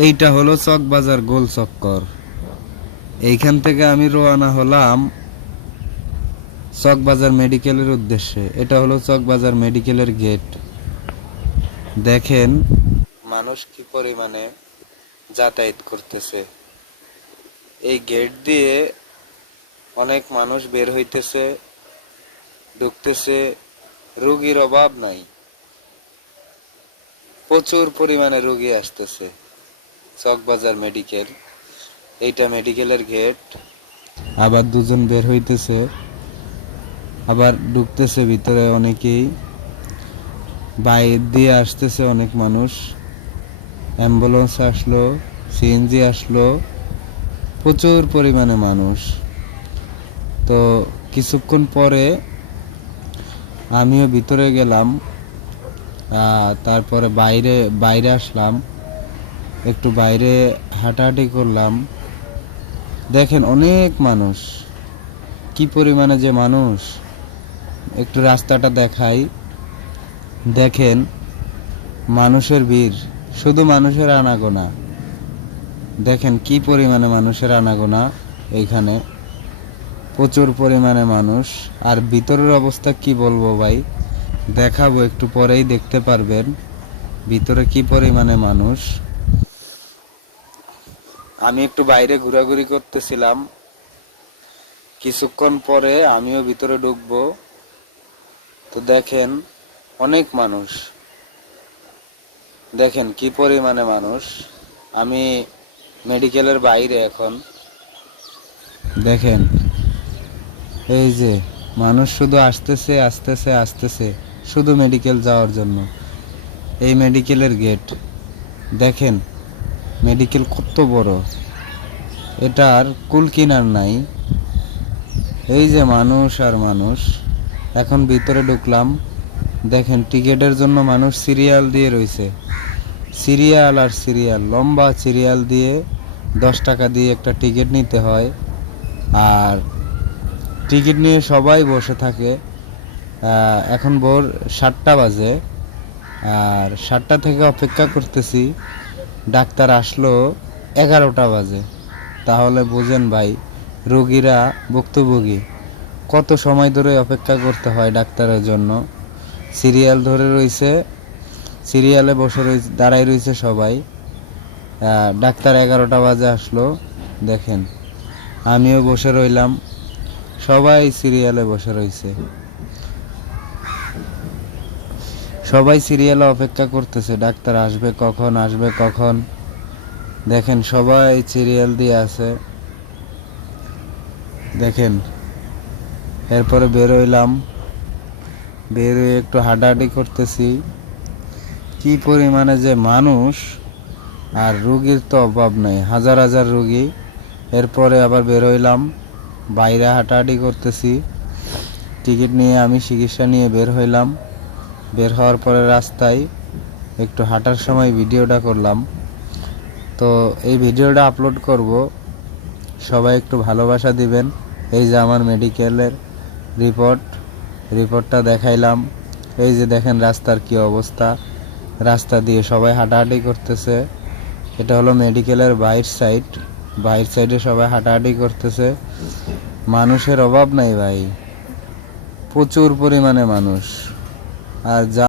এইটা হলো চকবাজার গোল চক্কর। এইখান থেকে আমি রওনা হলাম চকবাজার মেডিকেলের উদ্দেশ্যে। এটা হলো চকবাজার মেডিকেলের গেট। দেখেন মানুষ কি পরিমাণে যাতায়াত করতেছে। এই গেট দিয়ে অনেক মানুষ বের হইতেছে, ঢুকতেছে। রোগীর অভাব নাই, প্রচুর পরিমাণে রোগী আসতেছে। চকবাজার মেডিকেল, এইটা মেডিকেলের গেট। আবার দুজন বের হইতেছে, আবার ঢুকতেছে ভিতরে অনেকেই। বাইরে দিয়ে আসতেছে অনেক মানুষ। অ্যাম্বুলেন্স আসলো, সিএনজি আসলো, প্রচুর পরিমাণে মানুষ। তো কিছুক্ষণ পরে আমিও ভিতরে গেলাম, তারপরে বাইরে বাইরে আসলাম, একটু বাইরে হাঁটাহাঁটি করলাম। দেখেন অনেক মানুষ, কি পরিমাণে যে মানুষ। একটু রাস্তাটা দেখাই, দেখেন মানুষের ভিড়, শুধু মানুষের আনাগোনা। দেখেন কি পরিমাণে মানুষের আনাগোনা এইখানে, প্রচুর পরিমাণে মানুষ। আর ভিতরের অবস্থা কি বলবো ভাই, দেখাবো একটু পরেই, দেখতে পারবেন ভিতরে কি পরিমাণে মানুষ। আমি একটু বাইরে ঘোরাঘুরি করতেছিলাম, কিছুক্ষণ পরে আমিও ভিতরে ঢুকবো। তো দেখেন অনেক মানুষ, দেখেন কি পরিমাণে মানুষ। আমি মেডিকেলের বাইরে এখন। দেখেন এই যে মানুষ শুধু আসতেছে আসতেছে আসতেছে, শুধু মেডিকেল যাওয়ার জন্য। এই মেডিকেলের গেট দেখেন, মেডিকেল কত বড়, এটার কুল কিনার নাই। এই যে মানুষ আর মানুষ। এখন ভিতরে ঢুকলাম, দেখেন টিকিটের জন্য মানুষ সিরিয়াল দিয়ে রয়েছে। সিরিয়াল আর সিরিয়াল, লম্বা সিরিয়াল দিয়ে 10 টাকা দিয়ে একটা টিকিট নিতে হয়। আর টিকিট নিয়ে সবাই বসে থাকে। এখন ভোর 7টা বাজে, আর 7টা থেকে অপেক্ষা করতেছি। ডাক্তার আসলো 11টা বাজে। তাহলে বুঝেন ভাই, রোগীরা ভুক্তভোগী, কত সময় ধরে অপেক্ষা করতে হয় ডাক্তারের জন্য। সিরিয়াল ধরে রয়েছে, সিরিয়ালে বসে রয়েছে, দাঁড়াই রয়েছে সবাই। ডাক্তার 11টা বাজে আসলো। দেখেন আমিও বসে রইলাম, সবাই সিরিয়ালে বসে রয়েছে, সবাই সিরিয়ালে অপেক্ষা করতেছে ডাক্তার আসবে কখন, আসবে কখন। দেখেন সবাই সিরিয়াল দিয়ে আছে। দেখেন এরপরে বের হইলাম, বের হয়ে একটু হাঁটাহাঁটি করতেছি। কি পরিমাণে যে মানুষ, আর রোগীর তো অভাব নাই, হাজার হাজার রোগী। এরপরে আবার বের হইলাম, বাইরে হাঁটাহাঁটি করতেছি। টিকিট নিয়ে আমি চিকিৎসা নিয়ে বের হইলাম। বের হওয়ার পরে রাস্তায় একটু হাঁটার সময় ভিডিওটা করলাম। তো এই ভিডিওটা আপলোড করব, সবাই একটু ভালোবাসা দিবেন। এই যে আমার মেডিকেলের রিপোর্টটা দেখাইলাম। এই যে দেখেন রাস্তার কি অবস্থা, রাস্তা দিয়ে সবাই হাঁটাহাঁটি করতেছে। এটা হলো মেডিকেলের বাইর সাইডে সবাই হাঁটাহাঁটি করতেছে। মানুষের অভাব নাই ভাই, প্রচুর পরিমাণে মানুষ। আর যা